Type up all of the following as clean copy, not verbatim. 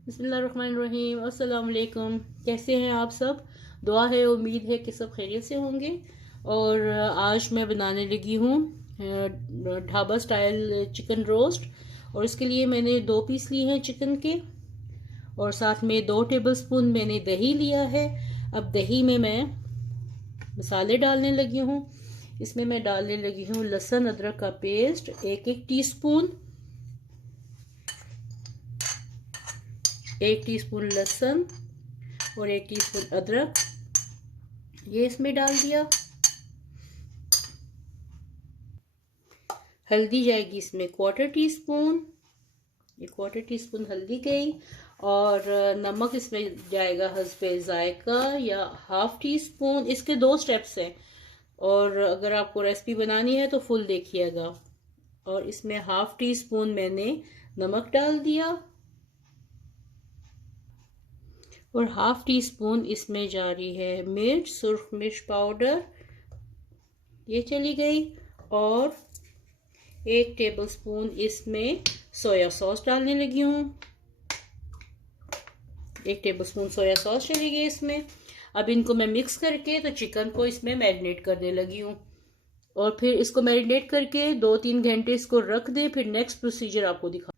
बिस्मिल्लाहिर्रहमानिर्रहीम। अस्सलाम वालेकुम। कैसे हैं आप सब? दुआ है, उम्मीद है कि सब खैरियत से होंगे। और आज मैं बनाने लगी हूँ ढाबा स्टाइल चिकन रोस्ट। और इसके लिए मैंने 2 पीस लिए हैं चिकन के, और साथ में 2 टेबलस्पून मैंने दही लिया है। अब दही में मैं मसाले डालने लगी हूँ। इसमें मैं डालने लगी हूँ लहसुन अदरक का पेस्ट 1-1 टीस्पून, 1 टीस्पून लहसुन और 1 टीस्पून अदरक, ये इसमें डाल दिया। हल्दी जाएगी इसमें 1/4 टीस्पून, ये 1/4 टीस्पून हल्दी गई। और नमक इसमें जाएगा हस्बे जायका या 1/2 टीस्पून। इसके 2 स्टेप्स हैं, और अगर आपको रेसिपी बनानी है तो फुल देखिएगा। और इसमें 1/2 टीस्पून मैंने नमक डाल दिया, और 1/2 टीस्पून इसमें जा रही है मिर्च, सुर्ख मिर्च पाउडर, ये चली गई। और 1 टेबलस्पून इसमें सोया सॉस डालने लगी हूँ, 1 टेबलस्पून सोया सॉस चली गई इसमें। अब इनको मैं मिक्स करके तो चिकन को इसमें मैरिनेट करने लगी हूँ। और फिर इसको मैरिनेट करके 2-3 घंटे इसको रख दे। फिर नेक्स्ट प्रोसीजर आपको दिखा।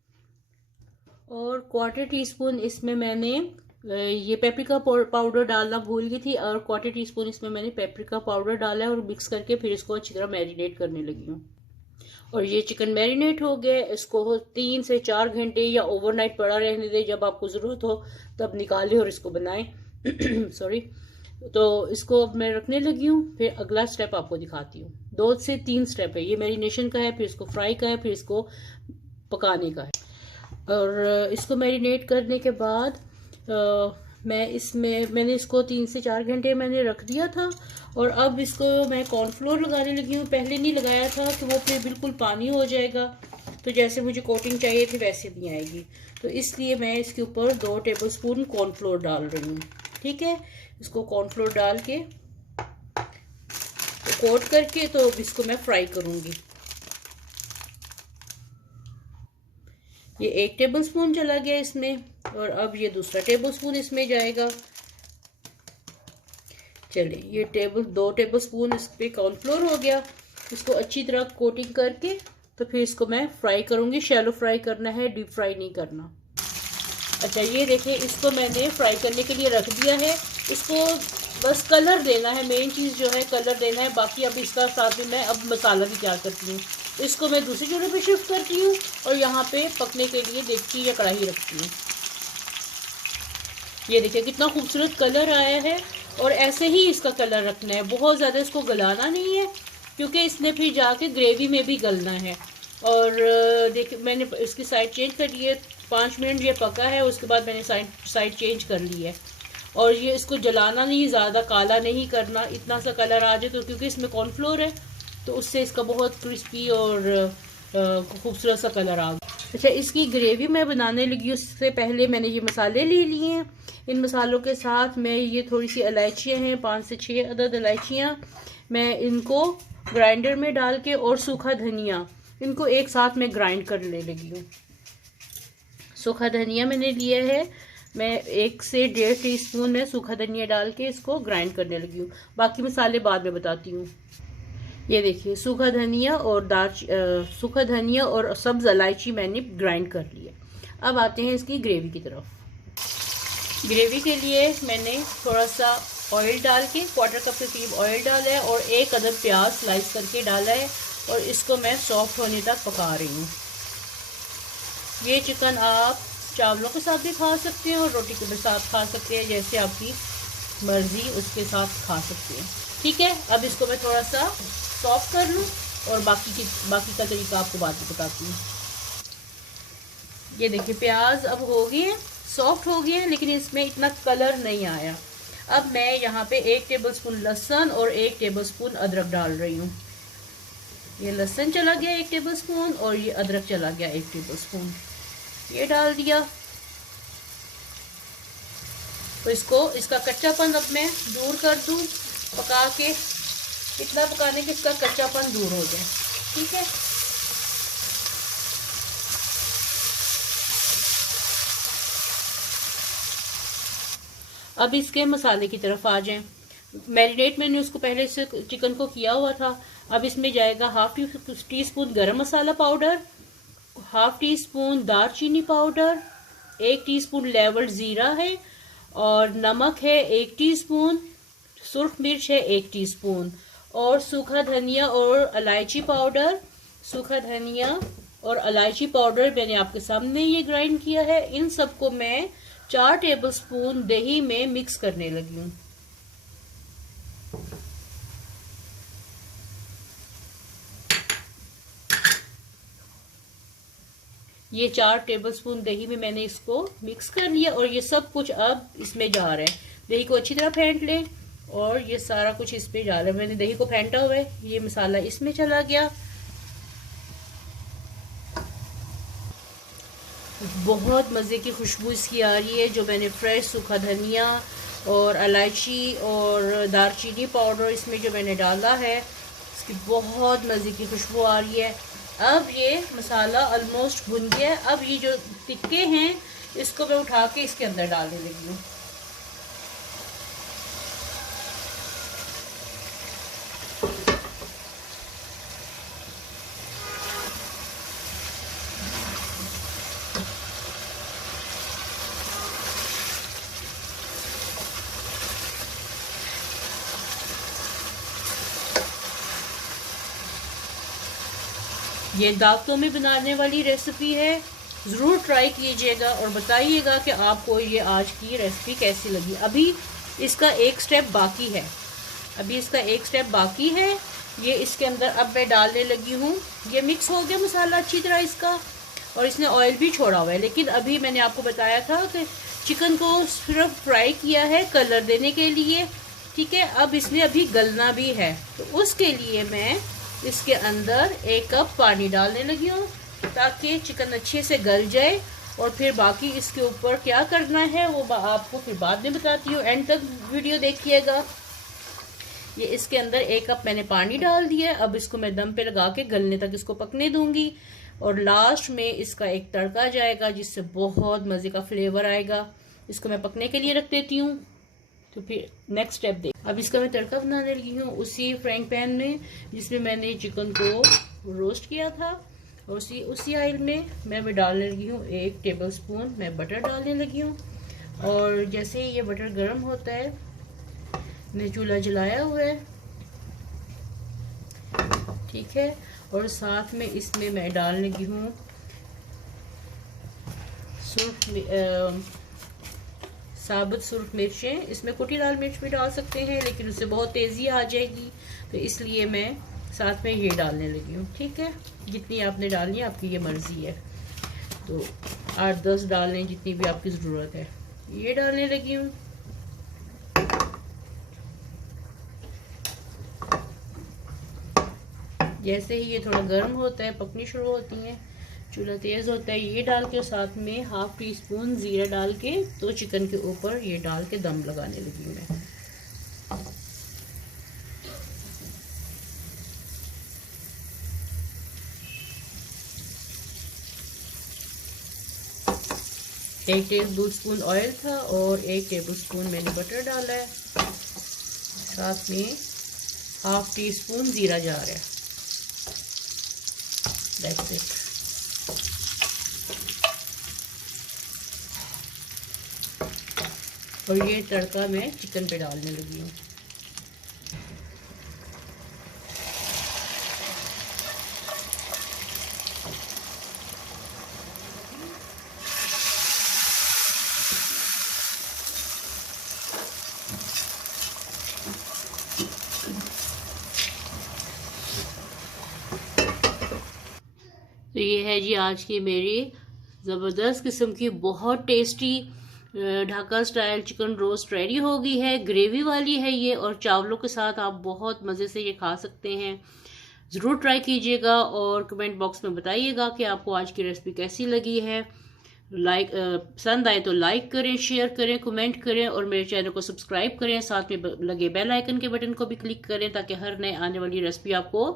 और 1/4 टीस्पून इसमें मैंने ये पेपरिका पाउडर डालना भूल गई थी, और 1/4 टीस्पून इसमें मैंने पेपरिका पाउडर डाला है। और मिक्स करके फिर इसको अच्छी तरह मैरिनेट करने लगी हूँ। और ये चिकन मैरिनेट हो गया। इसको 3 से 4 घंटे या ओवरनाइट पड़ा रहने दे। जब आपको ज़रूरत हो तब निकालें और इसको बनाएं। सॉरी। तो इसको अब मैं रखने लगी हूँ। फिर अगला स्टेप आपको दिखाती हूँ। 2 से 3 स्टेप है, ये मैरिनेशन का है, फिर इसको फ्राई का है, फिर इसको पकाने का है। और इसको मैरिनेट करने के बाद मैंने इसको 3 से 4 घंटे मैंने रख दिया था। और अब इसको मैं कॉर्नफ्लोर लगाने लगी हूँ। पहले नहीं लगाया था कि वो फिर बिल्कुल पानी हो जाएगा, तो जैसे मुझे कोटिंग चाहिए थी वैसे नहीं आएगी। तो इसलिए मैं इसके ऊपर 2 टेबलस्पून कॉर्नफ्लोर डाल रही हूँ। ठीक है, इसको कॉर्नफ्लोर डाल के तो कोट करके तो इसको मैं फ्राई करूँगी। ये 1 टेबलस्पून चला गया इसमें, और अब ये दूसरा टेबलस्पून इसमें जाएगा। चलिए, ये 2 टेबलस्पून इस पे कॉर्नफ्लोर हो गया। इसको अच्छी तरह कोटिंग करके तो फिर इसको मैं फ्राई करूंगी। शैलो फ्राई करना है, डीप फ्राई नहीं करना। अच्छा, ये देखिए, इसको मैंने फ्राई करने के लिए रख दिया है। इसको बस कलर देना है, मेन चीज़ जो है कलर देना है। बाकी अब इसका साथ में मैं अब मसाला भी तैयार करती हूँ। इसको मैं दूसरी जगह पे शिफ्ट करती हूँ, और यहाँ पे पकने के लिए देगची या कढ़ाई रखती हूँ। ये देखिए कितना खूबसूरत कलर आया है। और ऐसे ही इसका कलर रखना है, बहुत ज़्यादा इसको गलाना नहीं है, क्योंकि इसने फिर जाके ग्रेवी में भी गलना है। और देखिए, मैंने इसकी साइड चेंज कर ली है। 5 मिनट ये पका है, उसके बाद मैंने साइड चेंज कर ली है। और ये इसको जलाना नहीं, ज़्यादा काला नहीं करना। इतना सा कलर आ जाए तो, क्योंकि इसमें कॉर्नफ्लोर है, तो उससे इसका बहुत क्रिस्पी और खूबसूरत सा कलर आ गया। अच्छा, इसकी ग्रेवी मैं बनाने लगी, उससे पहले मैंने ये मसाले ले लिए हैं। इन मसालों के साथ मैं ये थोड़ी सी इलायचियाँ हैं, 5 से 6 अदद इलायचियाँ, मैं इनको ग्राइंडर में डाल के, और सूखा धनिया, इनको एक साथ में ग्राइंड करने लगी हूँ। सूखा धनिया मैंने लिया है, मैं 1 से 1.5 टीस्पून में सूखा धनिया डाल के इसको ग्राइंड करने लगी हूँ। बाकी मसाले बाद में बताती हूँ। ये देखिए, सूखा धनिया और सब्ज़ इलायची मैंने ग्राइंड कर लिया। अब आते हैं इसकी ग्रेवी की तरफ। ग्रेवी के लिए मैंने थोड़ा सा ऑयल डाल के, 1/4 कप के करीब ऑयल डाला है, और 1 अदद प्याज स्लाइस करके डाला है। और इसको मैं सॉफ्ट होने तक पका रही हूँ। ये चिकन आप चावलों के साथ भी खा सकते हैं और रोटी के साथ खा सकते हैं, जैसे आपकी मर्ज़ी उसके साथ खा सकते हैं। ठीक है, अब इसको मैं थोड़ा सा सॉफ्ट कर लूँ, और बाकी का तरीका आपको बाद में बताती हूँ। ये देखिए, प्याज अब हो गई है, सॉफ्ट हो गया है, लेकिन इसमें इतना कलर नहीं आया। अब मैं यहाँ पे 1 टेबलस्पून लहसुन और 1 टेबलस्पून अदरक डाल रही हूँ। ये लहसुन चला गया 1 टेबलस्पून, और ये अदरक चला गया 1 टेबलस्पून, ये डाल दिया। तो इसका कच्चापन अब मैं दूर कर दूँ, पका के, इतना पकाने के इसका कच्चापन दूर हो जाए। ठीक है, अब इसके मसाले की तरफ आ जाएं। मैरिनेट मैंने उसको पहले से चिकन को किया हुआ था। अब इसमें जाएगा हाफ टी स्पून गरम मसाला पाउडर, हाफ टी स्पून दालचीनी पाउडर, 1 टीस्पून लेवल ज़ीरा है, और नमक है 1 टीस्पून, सुर्ख मिर्च है 1 टीस्पून, और सूखा धनिया और इलायची पाउडर। सूखा धनिया और इलायची पाउडर मैंने आपके सामने ये ग्राइंड किया है। इन सबको मैं 4 टेबलस्पून दही में मिक्स करने लगी हूँ। ये 4 टेबलस्पून दही में मैंने इसको मिक्स कर लिया, और ये सब कुछ अब इसमें जा रहा है। दही को अच्छी तरह फेंट लें, और ये सारा कुछ इसमें जा रहा है। मैंने दही को फेंटा हुआ है, ये मसाला इसमें चला गया। बहुत मज़े की खुशबू इसकी आ रही है। जो मैंने फ्रेश सूखा धनिया और इलायची और दालचीनी पाउडर इसमें जो मैंने डाला है, इसकी बहुत मज़े की खुशबू आ रही है। अब ये मसाला ऑलमोस्ट भुन गया है। अब ये जो टिक्के हैं इसको मैं उठा के इसके अंदर डालने लगी हूँ। ये दावतों में बनाने वाली रेसिपी है, ज़रूर ट्राई कीजिएगा और बताइएगा कि आपको ये आज की रेसिपी कैसी लगी। अभी इसका एक स्टेप बाकी है, ये इसके अंदर अब मैं डालने लगी हूँ। ये मिक्स हो गया मसाला अच्छी तरह इसका, और इसने ऑयल भी छोड़ा हुआ है। लेकिन अभी मैंने आपको बताया था कि चिकन को सिर्फ फ्राई किया है कलर देने के लिए, ठीक है। अब इसमें अभी गलना भी है, तो उसके लिए मैं इसके अंदर 1 कप पानी डालने लगी हूँ, ताकि चिकन अच्छे से गल जाए। और फिर बाकी इसके ऊपर क्या करना है वो आपको फिर बाद में बताती हूँ। एंड तक वीडियो देखिएगा। ये इसके अंदर 1 कप मैंने पानी डाल दिया। अब इसको मैं दम पे लगा के गलने तक इसको पकने दूंगी, और लास्ट में इसका एक तड़का जाएगा जिससे बहुत मज़े का फ्लेवर आएगा। इसको मैं पकने के लिए रख देती हूँ। तो फिर नेक्स्ट स्टेप देख। अब इसका मैं तड़का बनाने लगी हूँ उसी फ्राइंग पैन में जिसमें मैंने चिकन को रोस्ट किया था, और उसी ऑयल में मैं डालने लगी हूँ 1 टेबलस्पून मैं बटर डालने लगी हूँ। और जैसे ही ये बटर गर्म होता है, मैं चूल्हा जलाया हुआ है, ठीक है। और साथ में इसमें मैं डालने लगी हूँ साबुत सुर्ख मिर्चें। इसमें कुटी लाल मिर्च भी डाल सकते हैं, लेकिन उससे बहुत तेज़ी आ जाएगी, तो इसलिए मैं साथ में ये डालने लगी हूँ, ठीक है। जितनी आपने डालनी है आपकी ये मर्ज़ी है, तो 8-10 डाल लें जितनी भी आपकी ज़रूरत है। ये डालने लगी हूँ। जैसे ही ये थोड़ा गर्म होता है, पकनी शुरू होती हैं, चूल्हा तेज़ होता है, ये डाल के साथ में हाफ टी स्पून ज़ीरा डाल के तो चिकन के ऊपर ये डाल के दम लगाने लगी मैं। एक टेबल स्पून ऑयल था और 1 टेबल स्पून मैंने बटर डाला है, साथ में हाफ टी स्पून ज़ीरा जा रहा है। That's it. और ये तड़का मैं चिकन पे डालने लगी हूँ। तो ये है जी आज की मेरी ज़बरदस्त किस्म की बहुत tasty Dhaka style chicken roast ready हो गई है। ग्रेवी वाली है ये, और चावलों के साथ आप बहुत मज़े से ये खा सकते हैं। ज़रूर ट्राई कीजिएगा और कमेंट बॉक्स में बताइएगा कि आपको आज की रेसिपी कैसी लगी है। पसंद आए तो लाइक करें, शेयर करें, कमेंट करें, और मेरे चैनल को सब्सक्राइब करें। साथ में लगे बेल आइकन के बटन को भी क्लिक करें, ताकि हर नए आने वाली रेसिपी आपको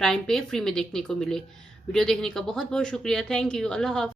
टाइम पे फ्री में देखने को मिले। वीडियो देखने का बहुत बहुत शुक्रिया। Thank you. अल्लाह हाफ़िज़।